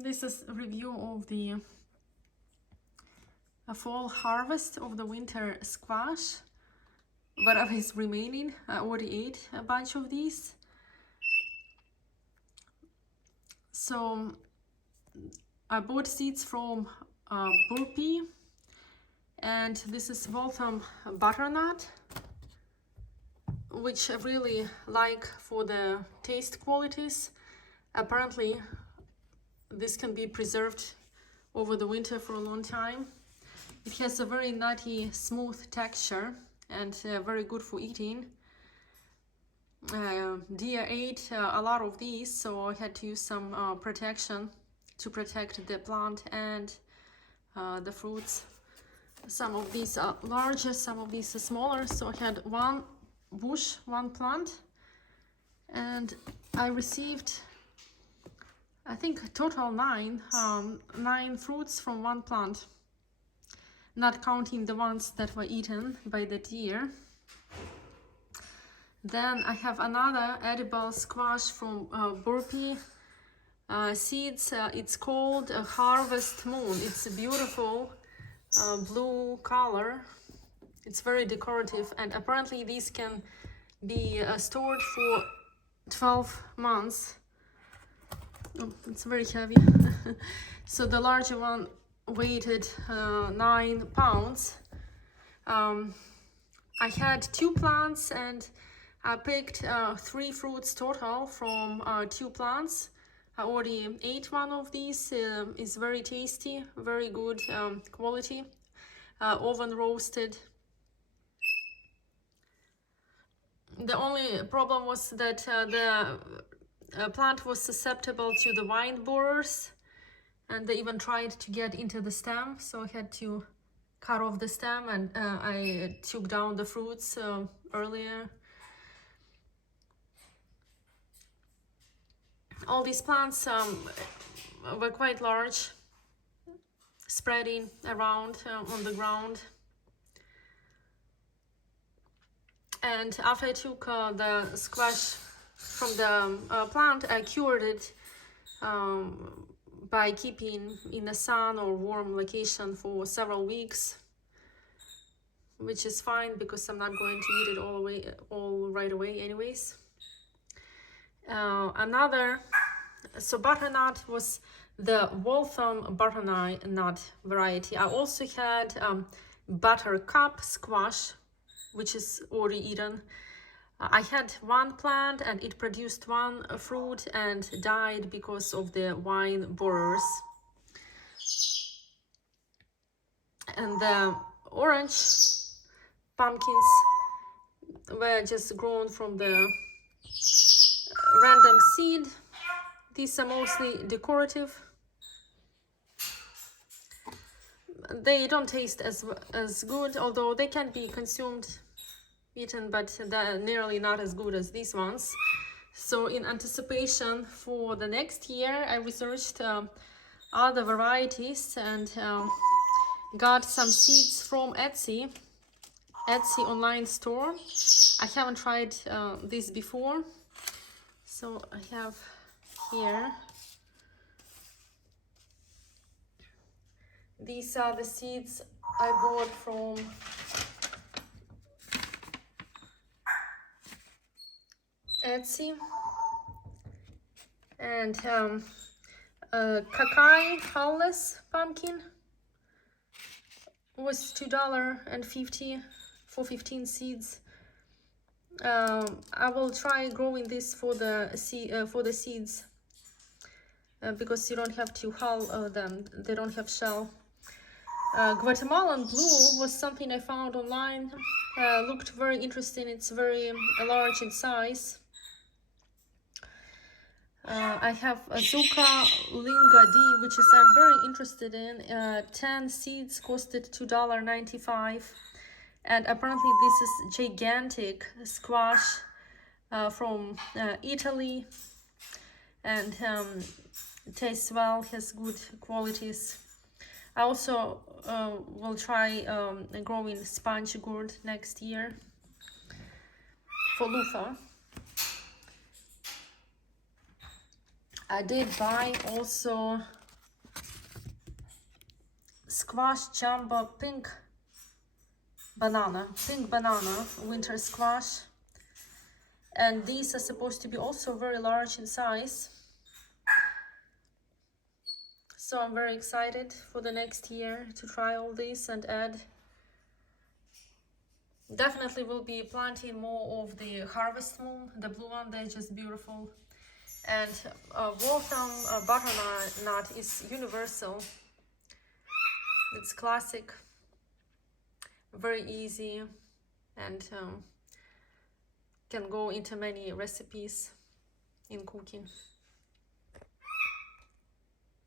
This is a review of the fall harvest of the winter squash. Whatever is remaining, I already ate a bunch of these. So I bought seeds from Burpee, and this is Waltham Butternut, which I really like for the taste qualities. Apparently this can be preserved over the winter for a long time. It has a very nutty, smooth texture and very good for eating. Deer ate a lot of these, so I had to use some protection to protect the plant and the fruits. Some of these are larger, some of these are smaller, so I had one bush, one plant, and I received, I think, total nine fruits from one plant, not counting the ones that were eaten by the deer. Then I have another edible squash from Burpee seeds. It's called Harvest Moon. It's a beautiful blue color. It's very decorative, and apparently these can be stored for 12 months. Oh, it's very heavy. So the larger one weighed 9 pounds. I had 2 plants, and I picked 3 fruits total from 2 plants. I already ate one of these. It's very tasty, very good quality, oven roasted. The only problem was that the plant was susceptible to the vine borers, and they even tried to get into the stem, so I had to cut off the stem, and I took down the fruits earlier. All these plants were quite large, spreading around on the ground. And after I took the squash from the plant, I cured it by keeping in the sun or warm location for several weeks, which is fine because I'm not going to eat it all right away anyways. So butternut was the Waltham Butternut variety. I also had Buttercup squash, which is already eaten. I had one plant and it produced one fruit and died because of the vine borers. And the orange pumpkins were just grown from the random seed. These are mostly decorative. They don't taste as good, although they can be consumed, eaten, but they're nearly not as good as these ones. So in anticipation for the next year, I researched other varieties and got some seeds from Etsy online store. I haven't tried this before, so I have here. These are the seeds I bought from Etsy. And Kakai Hulless pumpkin was $2.50 for 15 seeds. I will try growing this for the seeds because you don't have to hull them; they don't have shell. Guatemalan blue was something I found online. Looked very interesting. It's very large in size. I have Azuka Linga D, which is I'm very interested in. 10 seeds costed $2.95, and apparently this is gigantic squash from Italy, and tastes well, has good qualities. I also will try growing sponge gourd next year for Luther. I did buy also squash jumbo pink banana, winter squash. And these are supposed to be also very large in size. So I'm very excited for the next year to try all these and add. Definitely will be planting more of the Harvest Moon, the blue one. They're just beautiful. And Waltham Butternut is universal. It's classic, very easy, and can go into many recipes in cooking.